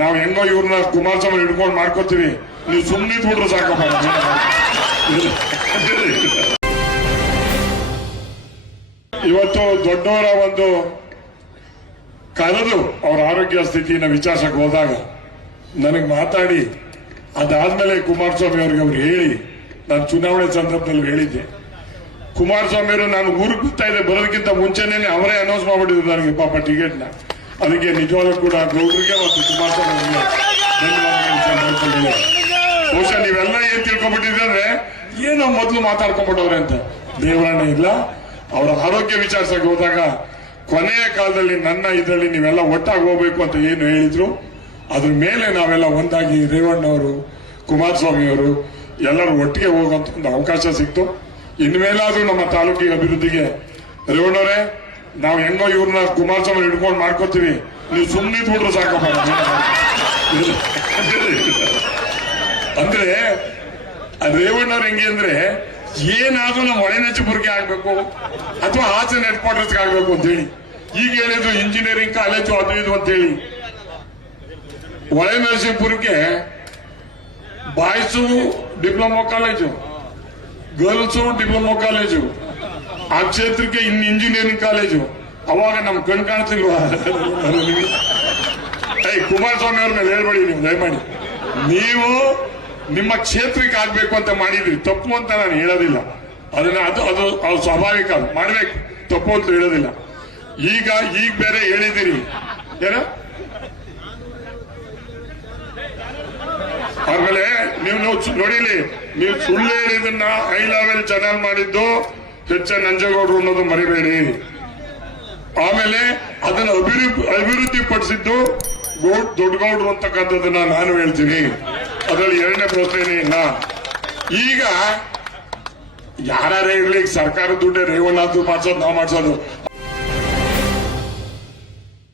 ನಾವು ಹೆಂಗೋ ಇವ್ರನ್ನ ಕುಮಾರಸ್ವಾಮಿ ಹಿಡ್ಕೊಂಡು ಮಾಡ್ಕೋತೀವಿ. ನೀವು ಸುಮ್ಮನೆ ಬಿಟ್ರು ಸಾಕಪ್ಪ ಇವತ್ತು ದೊಡ್ಡವರ ಒಂದು ಕರೆದು ಅವರ ಆರೋಗ್ಯ ಸ್ಥಿತಿನ ವಿಚಾರಿಸಕ್ಕೆ ಹೋದಾಗ ನನಗೆ ಮಾತಾಡಿ, ಅದಾದ್ಮೇಲೆ ಕುಮಾರಸ್ವಾಮಿ ಅವ್ರಿಗೆ ಅವ್ರು ಹೇಳಿ, ನಾನು ಚುನಾವಣೆ ಸಂದರ್ಭದಲ್ಲಿ ಹೇಳಿದ್ದೆ. ಕುಮಾರಸ್ವಾಮಿ ಅವರು ನಾನು ಊರಿಗೆ ಬರ್ತಾ ಇದ್ದೆ, ಬರೋದಕ್ಕಿಂತ ಮುಂಚೆನೇ ಅವರೇ ಅನೌನ್ಸ್ ಮಾಡ್ಬಿಟ್ಟಿದ್ರು ನನಗೆ ಪಾಪ ಟಿಕೆಟ್ನ. ಅದಕ್ಕೆ ನಿಜವಾಗ್ಲೂ ಕೂಡ ಗೌಡ್ರಿಗೆ ಮತ್ತು ಕುಮಾರಸ್ವಾಮಿ ಧನ್ಯವಾದಗಳು ಬಹುಶಃ ನೀವೆಲ್ಲ ಏನ್ ತಿಳ್ಕೊಂಡ್ಬಿಟ್ಟಿದ್ರೆ ಏನೋ ಮೊದಲು ಮಾತಾಡ್ಕೊಂಡ್ಬಿಟ್ಟವ್ರೆ ಅಂತ. ದೇವರಣ್ಣ ಇಲ್ಲ. ಅವರ ಆರೋಗ್ಯ ವಿಚಾರಿಸಕ್ಕೆ ಹೋದಾಗ ಕೊನೆಯ ಕಾಲದಲ್ಲಿ ನನ್ನ ಇದರಲ್ಲಿ ನೀವೆಲ್ಲ ಒಟ್ಟಾಗಿ ಹೋಗ್ಬೇಕು ಅಂತ ಏನು ಹೇಳಿದ್ರು. ಅದ್ರ ಮೇಲೆ ನಾವೆಲ್ಲ ಒಂದಾಗಿ ರೇವಣ್ಣವರು ಕುಮಾರಸ್ವಾಮಿ ಅವರು ಎಲ್ಲರೂ ಒಟ್ಟಿಗೆ ಹೋಗುವಂತ ಒಂದು ಅವಕಾಶ ಸಿಕ್ತು. ಇನ್ಮೇಲಾದ್ರೂ ನಮ್ಮ ತಾಲೂಕಿಗೆ ಅಭಿವೃದ್ಧಿಗೆ ರೇವಣ್ಣವರೇ ನಾವು ಹೆಂಗೋ ಇವ್ರನ್ನ ಕುಮಾರಸ್ವಾಮಿ ಹಿಡ್ಕೊಂಡು ಮಾಡ್ಕೋತೀವಿ. ನೀವು ಸುಮ್ಮನೆ ಬಿಟ್ರು ಸಾಕಪ್ಪ ಅಂದ್ರೆ ರೇವಣ್ಣವ್ರು ಹೆಂಗೆ ಅಂದ್ರೆ, ಏನಾದ್ರೂ ನಮ್ಮ ಬುರ್ಕೆ ಆಗ್ಬೇಕು, ಅಥವಾ ಹಾಸನ ಹೆಡ್ ಕ್ವಾರ್ಟರ್ಸ್ಗೆ ಆಗ್ಬೇಕು ಅಂತ ಹೇಳಿ ಈಗ ಹೇಳಿದ್ರು ಇಂಜಿನಿಯರಿಂಗ್ ಕಾಲೇಜು ಅದು ಇದು ಅಂತ ಹೇಳಿ ಒಳನರಸೀಪುರಕ್ಕೆ boys diploma college, girls diploma college. ಆ ಕ್ಷೇತ್ರಕ್ಕೆ ಇನ್ ಇಂಜಿನಿಯರಿಂಗ್ ಕಾಲೇಜು ಅವಾಗ ನಮ್ ಕಣ್ ಕಾಣ್ತಿಲ್ವಾ? ಏಯ್, ಕುಮಾರಸ್ವಾಮಿ ಅವ್ರ ಮೇಲೆ ಹೇಳ್ಬೇಡಿ ನೀವು, ದಯಮಾಡಿ. ನೀವು ನಿಮ್ಮ ಕ್ಷೇತ್ರಕ್ಕೆ ಆಗ್ಬೇಕು ಅಂತ ಮಾಡಿದ್ರಿ. ತಪ್ಪು ಅಂತ ನಾನು ಹೇಳೋದಿಲ್ಲ. ಅದನ್ನ ಅದು ಅದು ಅದು ಸ್ವಾಭಾವಿಕ ಮಾಡ್ಬೇಕು. ತಪ್ಪು ಅಂತ ಹೇಳೋದಿಲ್ಲ. ಈಗ ಈಗ ಬೇರೆ ಹೇಳಿದಿರಿ ಏನ? ಆಮೇಲೆ ನೀವು ನೋಡಿಲಿ ನೀವು ಸುಳ್ಳು ಹೇಳಿದನ್ನ ಹೈ ಲೆವೆಲ್ ಚಾನಲ್ ಮಾಡಿದ್ದು ಎಚ್ ಎನ್ ನಂಜೇಗೌಡರು ಅನ್ನೋದು ಮರಿಬೇಡಿ. ಆಮೇಲೆ ಅದನ್ನ ಅಭಿವೃದ್ಧಿ ಅಭಿವೃದ್ಧಿ ಪಡಿಸಿದ್ದು ಗೌಡ್ ದೊಡ್ಡಗೌಡ್ರು ಅಂತಕ್ಕಂಥದ್ದನ್ನ ನಾನು ಹೇಳ್ತೀನಿ. ಅದರಲ್ಲಿ ಎರಡನೇ ಪ್ರಶ್ನೆ ಇಲ್ಲ. ಈಗ ಯಾರೇ ಇರ್ಲಿ ಸರ್ಕಾರ ದುಡ್ಡೇ ರೇವಣ್ಣ ಮಾಡ್ಸೋದು, ನಾವು ಮಾಡ್ಸೋದು.